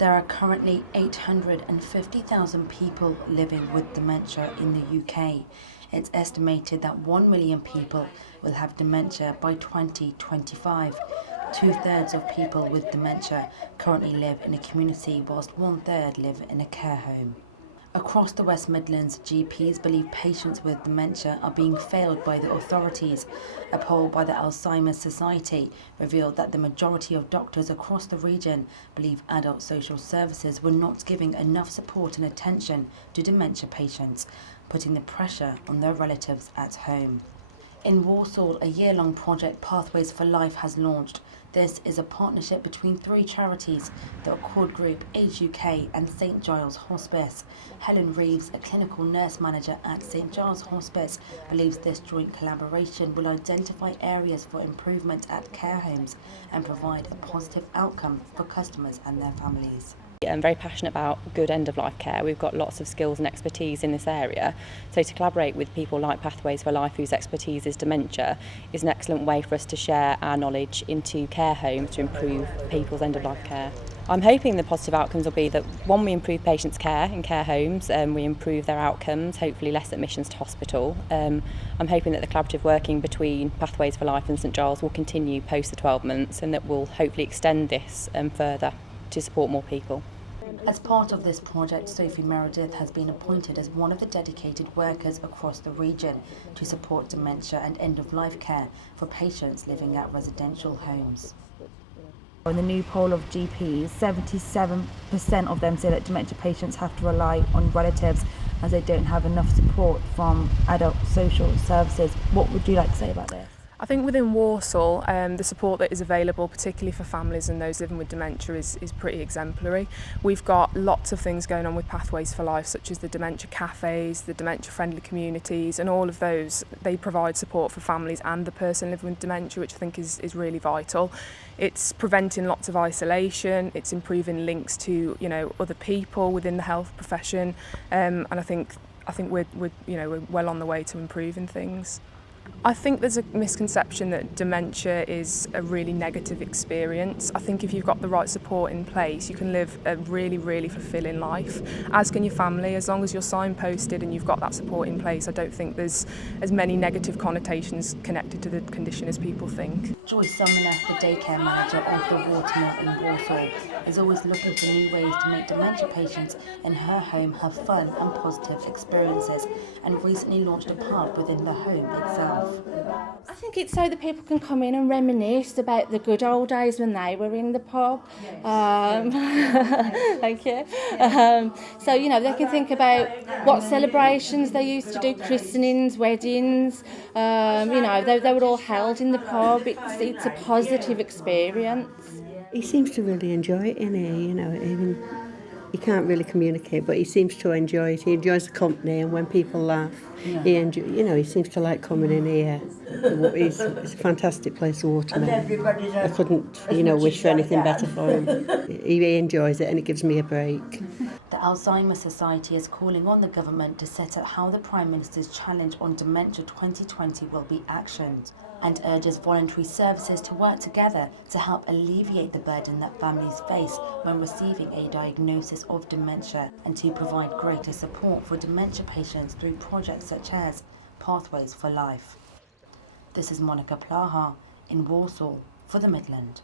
There are currently 850,000 people living with dementia in the UK. It's estimated that 1 million people will have dementia by 2025. Two-thirds of people with dementia currently live in a community, whilst one-third live in a care home. Across the West Midlands, GPs believe patients with dementia are being failed by the authorities. A poll by the Alzheimer's Society revealed that the majority of doctors across the region believe adult social services were not giving enough support and attention to dementia patients, putting the pressure on their relatives at home. In Walsall, a year-long project, Pathways for Life, has launched. This is a partnership between three charities, the Accord Group, Age UK and St Giles Hospice. Helen Reeves, a clinical nurse manager at St Giles Hospice, believes this joint collaboration will identify areas for improvement at care homes and provide a positive outcome for customers and their families. I'm very passionate about good end-of-life care. We've got lots of skills and expertise in this area. So to collaborate with people like Pathways for Life, whose expertise is dementia, is an excellent way for us to share our knowledge into care homes to improve people's end-of-life care. I'm hoping the positive outcomes will be that, one, we improve patients' care in care homes, we improve their outcomes, hopefully less admissions to hospital. I'm hoping that the collaborative working between Pathways for Life and St Giles will continue post the 12 months and that we'll hopefully extend this further to support more people. As part of this project, Sophie Meredith has been appointed as one of the dedicated workers across the region to support dementia and end-of-life care for patients living at residential homes. In the new poll of GPs, 77% of them say that dementia patients have to rely on relatives as they don't have enough support from adult social services. What would you like to say about this? I think within Walsall, the support that is available, particularly for families and those living with dementia, is pretty exemplary. We've got lots of things going on with Pathways for Life, such as the dementia cafes, the dementia-friendly communities, and all of those, they provide support for families and the person living with dementia, which I think is really vital. It's preventing lots of isolation, it's improving links to other people within the health profession, and I think we're well on the way to improving things. I think there's a misconception that dementia is a really negative experience. I think if you've got the right support in place, you can live a really, really fulfilling life, as can your family. As long as you're signposted and you've got that support in place, I don't think there's as many negative connotations connected to the condition as people think. Joyce Sumner, the daycare manager of the Watermill in Walsall, is always looking for new ways to make dementia patients in her home have fun and positive experiences, and recently launched a pub within the home itself. I think it's so that people can come in and reminisce about the good old days when they were in the pub. Thank you. So, they can think about what celebrations they used to do, christenings, weddings. They were all held in the pub. It's a positive experience. He seems to really enjoy it in here, even he can't really communicate, but he seems to enjoy it. He enjoys the company, and when people laugh, he seems to like coming in here. It's a fantastic place, the Watermill. I couldn't, wish for anything better for him. He enjoys it, and it gives me a break. The Alzheimer's Society is calling on the government to set out how the Prime Minister's challenge on Dementia 2020 will be actioned, and urges voluntary services to work together to help alleviate the burden that families face when receiving a diagnosis of dementia, and to provide greater support for dementia patients through projects such as Pathways for Life. This is Monica Plaha in Walsall for the Midland.